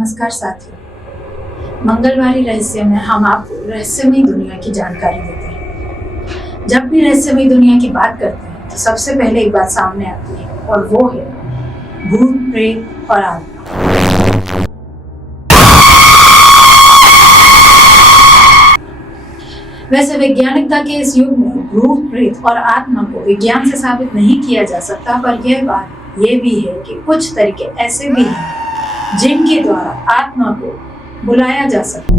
नमस्कार साथियों। मंगलवारी रहस्य में हम आपको रहस्यमयी दुनिया की जानकारी देते हैं। जब भी रहस्यमयी दुनिया की बात करते हैं तो सबसे पहले एक बात सामने आती है और वो है भूत, प्रेत और आत्मा। वैसे वैज्ञानिकता के इस युग में भूत, प्रेत और आत्मा को विज्ञान से साबित नहीं किया जा सकता, पर यह बात ये भी है कि कुछ तरीके ऐसे भी हैं जिनके द्वारा आत्मा को बुलाया जा सकता है।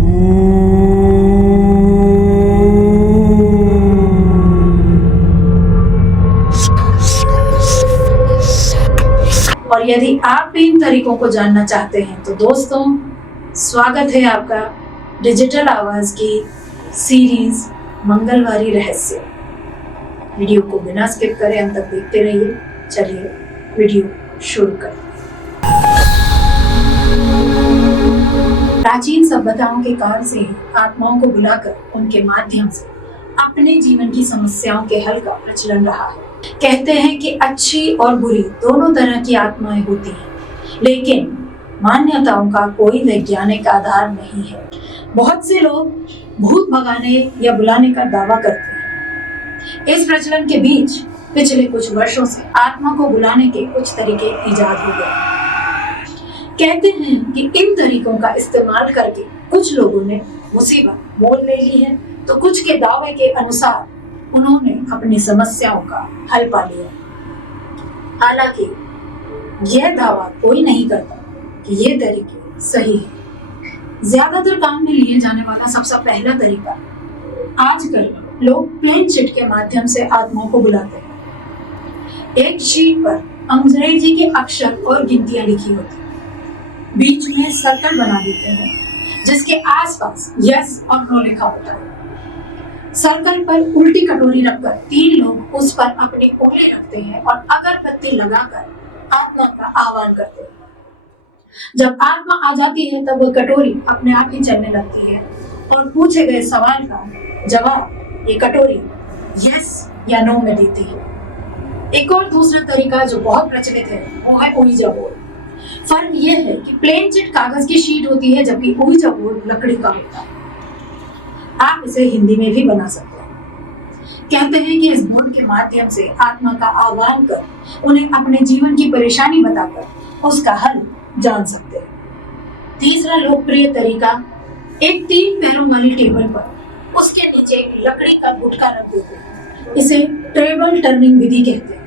और यदि आप भी इन तरीकों को जानना चाहते हैं तो दोस्तों, स्वागत है आपका डिजिटल आवाज की सीरीज मंगलवारी रहस्य। वीडियो को बिना स्किप करे अंत तक देखते रहिए। चलिए वीडियो शुरू करें। प्राचीन सभ्यताओं के काल से ही आत्माओं को बुलाकर उनके माध्यम से अपने जीवन की समस्याओं के हल का प्रचलन रहा है। कहते हैं कि अच्छी और बुरी दोनों तरह की आत्माएं होती हैं, लेकिन मान्यताओं का कोई वैज्ञानिक आधार नहीं है। बहुत से लोग भूत भगाने या बुलाने का दावा करते हैं। इस प्रचलन के बीच पिछले कुछ वर्षों से आत्मा को बुलाने के कुछ तरीके इजाद हो गए। कहते हैं कि इन तरीकों का इस्तेमाल करके कुछ लोगों ने मुसीबत मोल ले ली है, तो कुछ के दावे के अनुसार उन्होंने अपनी समस्याओं का हल पा लिया। हालांकि यह दावा कोई नहीं करता कि ये तरीके सही है। ज्यादातर काम में लिए जाने वाला सबसे पहला तरीका, आजकल लोग प्लेन चिट के माध्यम से आत्माओं को बुलाते हैं। एक शीट पर अंग्रेजी के अक्षर और गिनतियां लिखी होती हैं। बीच में सर्कल बना देते हैं जिसके आसपास यस और नो लिखा होता है। सर्कल पर उल्टी कटोरी रखकर 3 लोग उस पर अपनी उंगली रखते हैं और अगरबत्ती लगाकर आत्मा का आह्वान करते हैं। जब आत्मा आ जाती है तब वह कटोरी अपने आप ही चलने लगती है और पूछे गए सवाल का जवाब ये कटोरी यस या नो में देती है। एक और दूसरा तरीका जो बहुत प्रचलित है वो है ouija बोर्ड। फर्क यह है कि प्लेन चिट कागज की शीट होती है जबकि ouija बोर्ड लकड़ी का होता है। आप इसे हिंदी में भी बना सकते हैं। कहते हैं कि इस बोर्ड के माध्यम से आत्मा का आह्वान कर उन्हें अपने जीवन की परेशानी बताकर उसका हल जान सकते हैं। तीसरा लोकप्रिय तरीका, एक 3 पैरों वाली टेबल पर उसके नीचे एक लकड़ी का गुटका रख देते हैं। इसे टेबल टर्निंग विधि कहते हैं।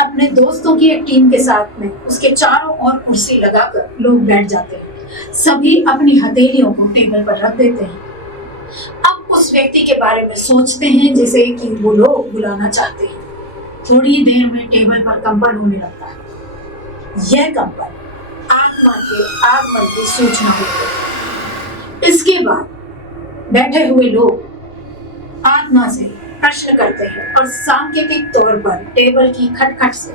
अपने दोस्तों की एक टीम के साथ में उसके चारों ओर कुर्सी लगाकर लोग बैठ जाते हैं। सभी अपनी हथेलियों को टेबल पर रख देते हैं। अब उस व्यक्ति के बारे में सोचते हैं जिसे कि वो लोग बुलाना चाहते हैं। थोड़ी देर में टेबल पर कंपन होने लगता है। यह कंपन आत्मा के आगमन की सूचना होती है। इसके बाद बैठे हुए लोग आत्मा से प्रश्न करते हैं और सांकेतिक तौर पर टेबल की खटखट से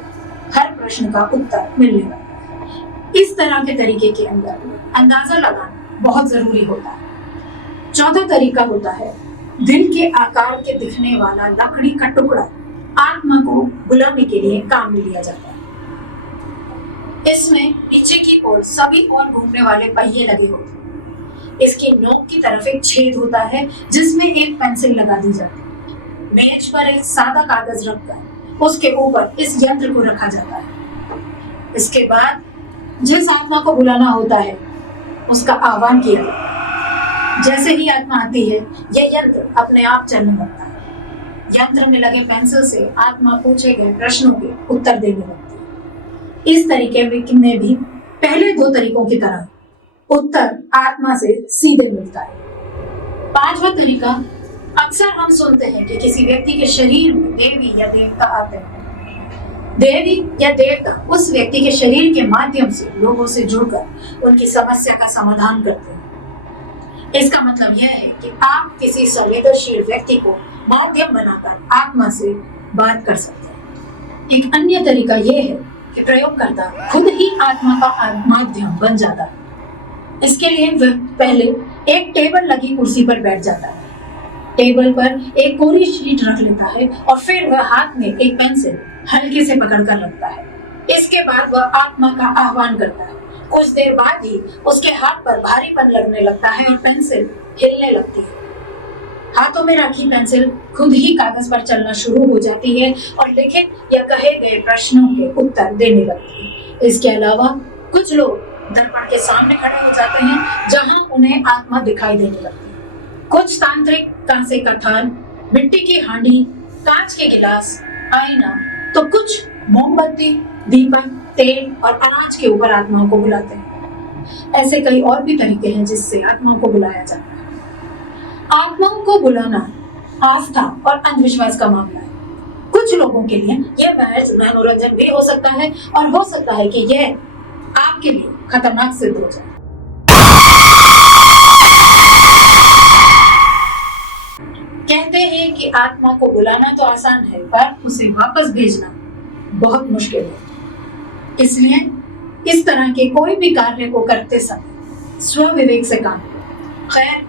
हर प्रश्न का उत्तर मिलने लगता है। इस तरह के तरीके के अंदर अंदाजा लगाना बहुत जरूरी होता है। चौथा तरीका होता है दिल के आकार के दिखने वाला लकड़ी का टुकड़ा आत्मा को बुलाने के लिए काम में लिया जाता है। इसमें नीचे की ओर सभी ओर घूमने वाले पहिए लगे होते हैं। इसकी नोक की तरफ एक छेद होता है जिसमें एक पेंसिल लगा दी जाती है। मेज पर एक सादा कागज रखकर उसके ऊपर इस यंत्र को रखा जाता है। इसके बाद जिस आत्मा को बुलाना होता है उसका आह्वान किया जाता है। जैसे ही आत्मा आती है यह यंत्र अपने आप चलने लगता है। यंत्र में लगे पेंसिल से आत्मा पूछे गए प्रश्नों के उत्तर देने लगती है। इस तरीके में भी पहले 2 तरीकों की तरह उत्तर आत्मा से सीधे मिलता है। 5वां तरीका, अक्सर हम सुनते हैं कि किसी व्यक्ति के शरीर में देवी या देवता आते हैं। देवी या देवता उस व्यक्ति के शरीर के माध्यम से लोगों से जुड़कर उनकी समस्या का समाधान करते हैं। इसका मतलब यह है कि आप किसी संवेदनशील व्यक्ति को माध्यम बनाकर आत्मा से बात कर सकते हैं। एक अन्य तरीका यह है कि प्रयोगकर्ता खुद ही आत्मा का माध्यम बन जाता है। इसके लिए वह पहले एक टेबल लगी कुर्सी पर बैठ जाता है। टेबल पर एक कोरी शीट रख लेता है और फिर वह हाथ में एक पेंसिल हल्के से पकड़कर रखता है। इसके बाद वह आत्मा का आह्वान करता है, कुछ देर बाद ही उसके हाथ पर भारीपन लगने लगता है और पेंसिल हिलने लगती है। हाथों में रखी पेंसिल खुद ही कागज पर चलना शुरू हो जाती है और लिखित या कहे गए प्रश्नों के उत्तर देने लगती है। इसके अलावा कुछ लोग दर्पण के सामने खड़े हो जाते हैं जहां उन्हें आत्मा दिखाई देने लगती है। कुछ तांत्रिक कांसे का थाल, मिट्टी की हांडी, कांच के गिलास, आईना, तो कुछ मोमबत्ती, दीपक, तेल और अनाज के ऊपर आत्माओं को बुलाते हैं। ऐसे कई और भी तरीके हैं जिससे आत्माओं को बुलाया जाता है। आत्माओं को बुलाना आस्था और अंधविश्वास का मामला है। कुछ लोगों के लिए यह महज मनोरंजन भी हो सकता है और हो सकता है कि यह आपके लिए खतरनाक सिद्ध हो जाए। कहते हैं कि आत्मा को बुलाना तो आसान है पर उसे वापस भेजना बहुत मुश्किल है। इसलिए इस तरह के कोई भी कार्य को करते समय स्वविवेक से काम करें। खैर,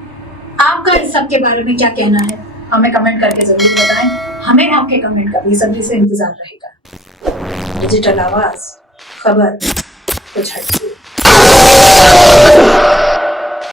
आपका इस सब के बारे में क्या कहना है हमें कमेंट करके जरूर बताएं। हमें आपके कमेंट का बेसब्री से इंतजार रहेगा। डिजिटल आवाज, खबर कुछ हटके।